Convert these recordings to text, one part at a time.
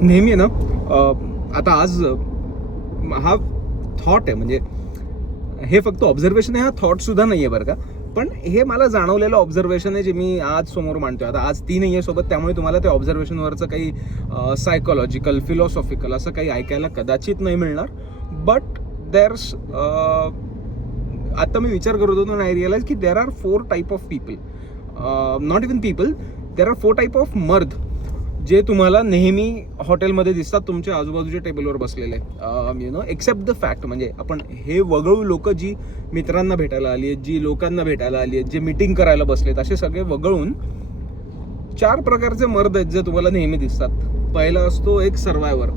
नेहमी आहे ना, आता आज हा थॉट आहे, म्हणजे हे फक्त ऑब्झर्वेशन आहे, हा थॉट सुद्धा नाही आहे बरं का, पण हे मला जाणवलेलं ऑब्झर्वेशन आहे जे मी आज समोर मांडतोय. आता आज ती नाही आहे सोबत, त्यामुळे तुम्हाला ते ऑब्झर्वेशनवरचं काही सायकोलॉजिकल फिलॉसॉफिकल असं काही ऐकायला कदाचित नाही मिळणार. बट देअर्स आता मी विचार करत होतो आणि आय रिअलाइज की there are 4 type of people, not even people, there are 4 type of मर्द जे तुम्हाला नेहमी हॉटेलमध्ये दिसतात तुमच्या आजूबाजूच्या टेबलवर बसलेले. You know, except the fact, म्हणजे आपण हे वगळू लोक जी मित्रांना भेटायला आली आहेत, जी लोकांना भेटायला आली आहेत, जे मीटिंग करायला बसलेत, असे सगळे वगळून 4 प्रकारचे मर्द आहेत जे तुम्हाला नेहमी दिसतात. पहिला असतो एक सर्वायवर,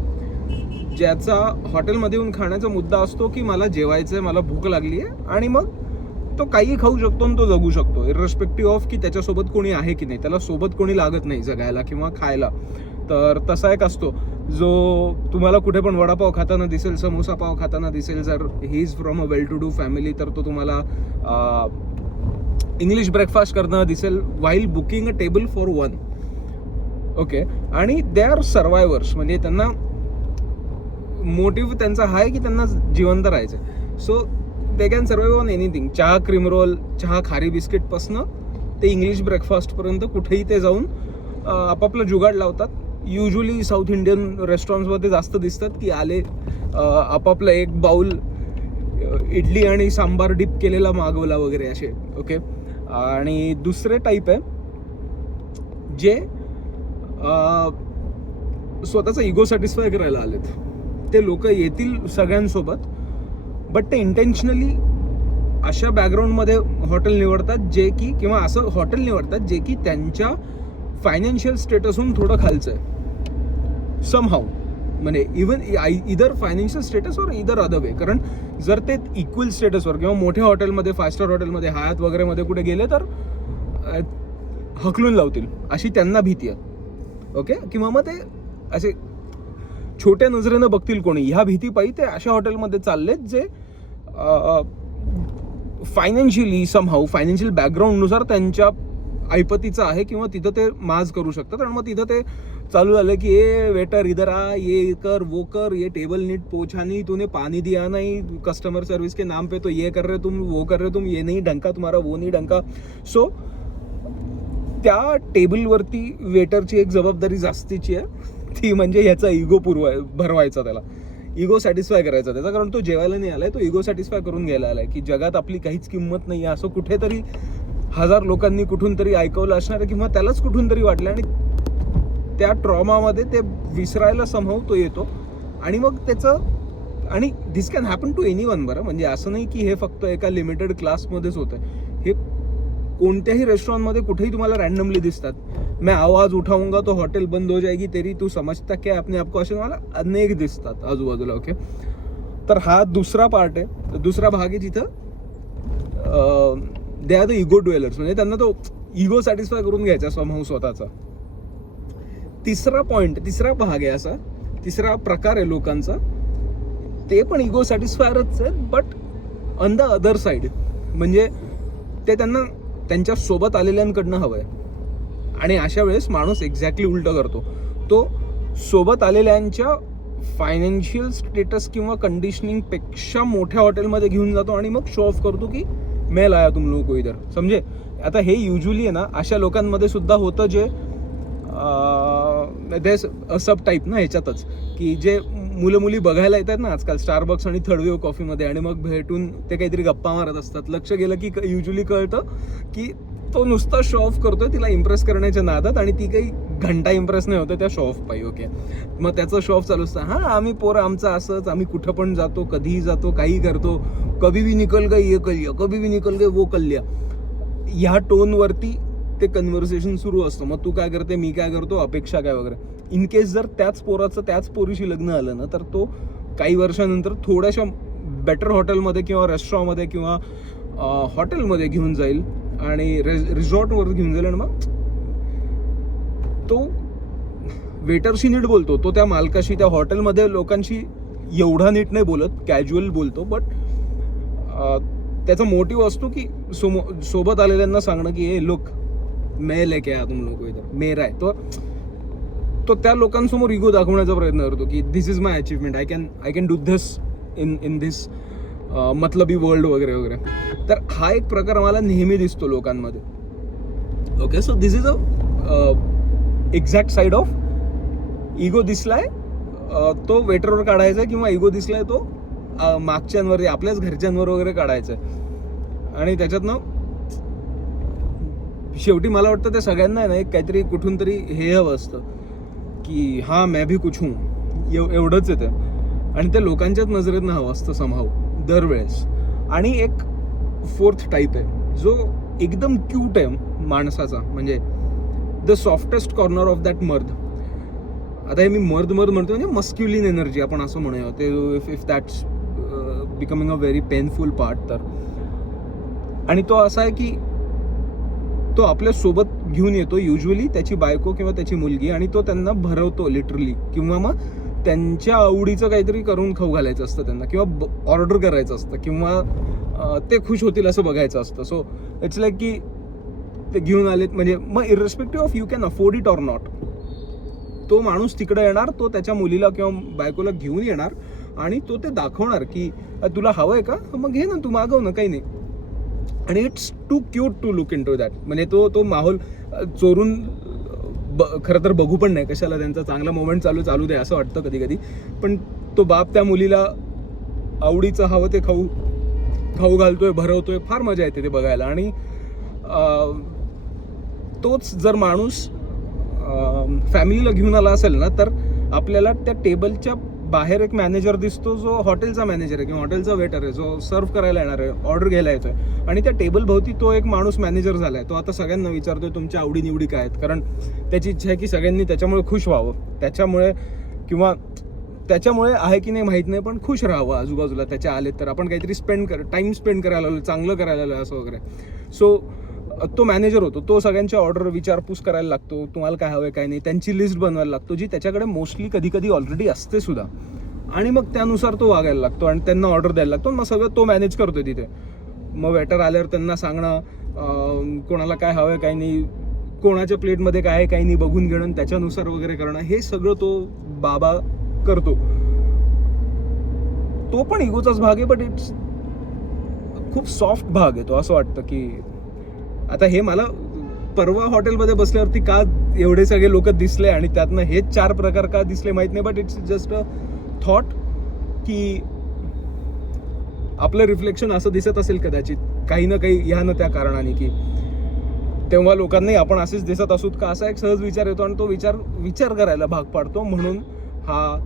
ज्याचा हॉटेलमध्ये येऊन खाण्याचा मुद्दा असतो की मला जेवायचं आहे, मला भूक लागली आहे, आणि मग तो काही खाऊ शकतो आणि तो जगू शकतो इररेस्पेक्टिव्ह ऑफ की त्याच्यासोबत कोणी आहे की नाही, त्याला सोबत कोणी लागत नाही जगायला किंवा खायला. तर तसा एक असतो जो तुम्हाला कुठे पण वडापाव खाताना दिसेल, समोसा पाव खाताना दिसेल. जर he is from a well to do family तर तो तुम्हाला इंग्लिश ब्रेकफास्ट करताना दिसेल while booking a table for 1. Okay, आणि दे आर सर्वायवर्स, म्हणजे त्यांना मोटिव्ह त्यांचा हा आहे की त्यांना जिवंत राहायचं आहे. So they can survive on anything. चहा क्रीम रोल, चहा खारी बिस्किटपासनं ते इंग्लिश ब्रेकफास्टपर्यंत कुठेही ते जाऊन आपापला जुगाड लावतात. युजली साऊथ इंडियन रेस्टॉरंट्समध्ये जास्त दिसतात की आले, आपापला एक बाउल इडली आणि सांबार डिप केलेला मागवला वगैरे असे. ओके, आणि दुसरे टाईप आहे जे स्वतःचा इगो सॅटिस्फाय करायला आलेत. ते लोक येतील सगळ्यांसोबत, बट ते इंटेन्शनली अशा बॅकग्राऊंडमध्ये हॉटेल निवडतात जे की, किंवा असं हॉटेल निवडतात जे की त्यांच्या फायनान्शियल स्टेटसहून थोडं खालचं आहे समहाऊ, म्हणजे इवन इदर फायनान्शियल स्टेटस और इदर अदर वे. कारण जर ते इक्वल स्टेटसवर किंवा मोठ्या हॉटेलमध्ये, 5 स्टार हॉटेलमध्ये, हयात वगैरेमध्ये कुठे गेले तर हकलून लावतील अशी त्यांना भीती आहे. ओके, किंवा मग ते असे छोट्या नजरेनं बघतील कोणी, ह्या भीतीपायी ते अशा हॉटेलमध्ये चाललेत जे फायनान्शियली समहाऊ, फायनान्शियल बॅकग्राऊंडनुसार त्यांच्या ऐपतीचं आहे किंवा तिथं ते माज करू शकतात. आणि मग तिथं ते चालू झालं की ए वेटर इधर आ, ये कर वो कर, ये टेबल नीट पोछा नहीं तूने, पानी दिया नहीं, कस्टमर सर्विस के नाम पे तो ये कर रहे तुम, वो कर रहे तुम, ये नहीं ढंका तुम्हारा, वो नहीं ढंका. सो त्या टेबलवरती वेटरची एक जबाबदारी जास्तीची आहे, ती म्हणजे ह्याचा इगो भरवायचा, त्याला इगो सॅटिस्फाय करायचा त्याचा. कारण तो जेवायला नाही आलाय, तो इगो सॅटिस्फाय करून घ्यायला आलाय की जगात आपली काहीच किंमत नाही आहे, असं कुठेतरी 1000 लोकांनी कुठून तरी ऐकवलं असणार किंवा त्यालाच कुठून तरी वाटलं, आणि त्या ट्रॉमामध्ये ते विसरायला समहाऊ तो येतो. आणि मग त्याचं, आणि दिस कॅन हॅपन टू एनीवन. बरं, म्हणजे असं नाही की हे फक्त एका लिमिटेड क्लासमध्येच होतं, हे कोणत्याही रेस्टॉरंटमध्ये कुठेही तुम्हाला रॅन्डमली दिसतात. मैं आवाज उठाऊंगा तो हॉटेल बंद हो जाएगी तेरी, तू समजता क्या अपने आपको, असे मला अनेक दिसतात आजूबाजूला. ओके, तर हा दुसरा पार्ट आहे, दुसरा भाग आहे जिथं they are the ego dwellers, म्हणजे त्यांना तो इगो सॅटिस्फाय करून घ्यायचा समहाऊ स्वतःचा. तिसरा भाग आहे असा, तिसरा प्रकार आहे लोकांचा, ते पण इगो सॅटिस्फायरच आहेत but on the other side, म्हणजे ते त्यांना त्यांच्या सोबत आलेल्यांकडनं हवं आहे. आणि अशा वेळेस माणूस एक्झॅक्टली उलटं करतो, तो सोबत आलेल्यांच्या फायनान्शियल स्टेटस किंवा कंडिशनिंगपेक्षा मोठ्या हॉटेलमध्ये घेऊन जातो आणि मग शो ऑफ करतो की मैं लाया तुम लोगों को इधर. समजे, आता हे युजली आहे ना अशा लोकांमध्ये सुद्धा होतं जे सब टाईप ना ह्याच्यातच, की जे मुलं मुली बघायला येतात ना आजकाल स्टारबक्स आणि थर्ड वेव्ह कॉफीमध्ये, आणि मग भेटून ते काहीतरी गप्पा मारत असतात. लक्ष गेलं की युजली कळतं की तो नुसता शो ऑफ करतोय तिला इम्प्रेस करण्याच्या नादात, आणि ती काही घंटा इम्प्रेस नाही होते त्या शो ऑफ पायी. ओके, मग त्याचं शो ऑफ चालू असतं, हां आम्ही पोरं आमचं असंच, आम्ही कुठं पण जातो, कधीही जातो, काही करतो, कभी भी निकल गए ये कर लिया, कभी भी निकल गए वो कर लिया, ह्या टोनवरती ते कन्व्हर्सेशन सुरू असतं. मग तू काय करते, मी काय करतो, अपेक्षा काय वगैरे. इन केस जर त्याच पोराचं त्याच पोरीशी लग्न आलं ना, तर तो काही वर्षानंतर थोड्याशा बेटर हॉटेलमध्ये किंवा रेस्टॉरंटमध्ये किंवा हॉटेलमध्ये घेऊन जाईल आणि रिसॉर्टवर घेऊन जाईल, आणि मग तो वेटरशी नीट बोलतो, तो त्या मालकाशी, त्या हॉटेलमध्ये लोकांशी एवढा नीट नाही बोलत, कॅज्युअल बोलतो, बट त्याचा मोटिव्ह असतो की सोबत आलेल्यांना सांगणं की ए लुक मैं लेके आया तुम लोगों को इधर, मेरा आहे. तो तो त्या लोकांसमोर इगो दाखवण्याचा प्रयत्न करतो की this is my achievement, I can do this in this मतलबी वर्ल्ड वगैरे वगैरे. तर हा एक प्रकार मला नेहमी दिसतो लोकांमध्ये. Okay, so this is a exact side of ego. दिसलाय तो वेटरवर काढायचा, किंवा इगो दिसलाय तो मागच्यांवर, आपल्याच घरच्यांवर वगैरे काढायचा. आणि त्याच्यातनं शेवटी मला वाटतं त्या सगळ्यांना ना एक काहीतरी कुठून तरी हे हवं असतं की हा मैं भी कुछ हूँ, एवढंच आहे ते. आणि ते लोकांच्याच नजरेतनं हवं असतं समहाव दरवेळेस. आणि एक फोर्थ टाईप आहे जो एकदम क्यूट आहे माणसाचा, म्हणजे the softest corner of that मर्द. आता हे मी मर्द म्हणतो म्हणजे मस्क्युलिन एनर्जी आपण असं म्हणूया, ते if that's becoming a very painful part. तर आणि तो असा आहे की तो आपल्या सोबत घेऊन येतो युजली त्याची बायको किंवा त्याची मुलगी, आणि तो त्यांना भरवतो लिटरली, किंवा मग त्यांच्या आवडीचं काहीतरी करून खाऊ घालायचं असतं त्यांना, किंवा ऑर्डर करायचं असतं, किंवा ते खुश होतील असं बघायचं असतं. सो इट्स लाईक की ते घेऊन आलेत म्हणजे मग इररेस्पेक्टिव्ह of you can afford it or not, तो माणूस तिकडे येणार, तो त्याच्या मुलीला किंवा बायकोला घेऊन येणार आणि तो ते दाखवणार की तुला हवं आहे का, मग घे ना, तू मागव ना, काही नाही. आणि it's too cute to look into that. म्हणजे तो माहोल चोरून खरं तर बघू पण नाही कशाला, त्यांचा चांगला मोमेंट चालू दे असं वाटतं कधी कधी. पण तो बाप त्या मुलीला आवडीचं हवं ते खाऊ घालतोय, भरवतोय, फार मजा येते ते बघायला. आणि तोच जर माणूस फॅमिलीला घेऊन आला असेल ना, तर आपल्याला त्या टेबलच्या बाहेर एक मॅनेजर दिसतो जो हॉटेलचा मॅनेजर आहे किंवा हॉटेलचा वेटर आहे, जो सर्व्ह करायला येणार आहे, ऑर्डर घ्यायला येतोय. आणि त्या टेबल भोवती तो एक माणूस मॅनेजर झालाय, तो आता सगळ्यांना विचारतोय तुमच्या आवडीनिवडी काय आहेत, कारण त्याची इच्छा आहे की सगळ्यांनी त्याच्यामुळे खुश व्हावं, त्याच्यामुळे आहे की नाही माहीत नाही, पण खुश राहावं आजूबाजूला त्याच्या आले तर, आपण काहीतरी टाइम स्पेंड करायला आलो, चांगलं करायला आलो असं वगैरे. सो तो मॅनेजर होतो, तो सगळ्यांच्या ऑर्डर विचारपूस करायला लागतो, तुम्हाला काय हवं काय नाही, त्यांची लिस्ट बनवायला लागतो जी त्याच्याकडे मोस्टली कधी ऑलरेडी असते सुद्धा. आणि मग त्यानुसार तो वागायला लागतो आणि त्यांना ऑर्डर द्यायला लागतो. मग सगळं तो मॅनेज करतोय तिथे. मग वेटर आल्यावर त्यांना सांगणं कोणाला काय हवं काय नाही, कोणाच्या प्लेटमध्ये काय आहे काही नाही बघून घेणं, त्याच्यानुसार वगैरे करणं, हे सगळं तो बाबा करतो. तो पण इगोचाच भाग आहे, बट इट्स खूप सॉफ्ट भाग आहे तो. असं वाटतं की आता हे मला परवा हॉटेलमध्ये बसल्यावरती का एवढे सगळे लोक दिसले आणि त्यातनं हेच 4 प्रकार का दिसले माहित नाही, but it's just a thought की आपलं रिफ्लेक्शन असं दिसत असेल कदाचित काही ना काही ह्या ना त्या कारणाने, की तेव्हा लोकांनाही आपण असेच दिसत असू का, असा एक सहज विचार येतो आणि तो विचार करायला भाग पाडतो. म्हणून हा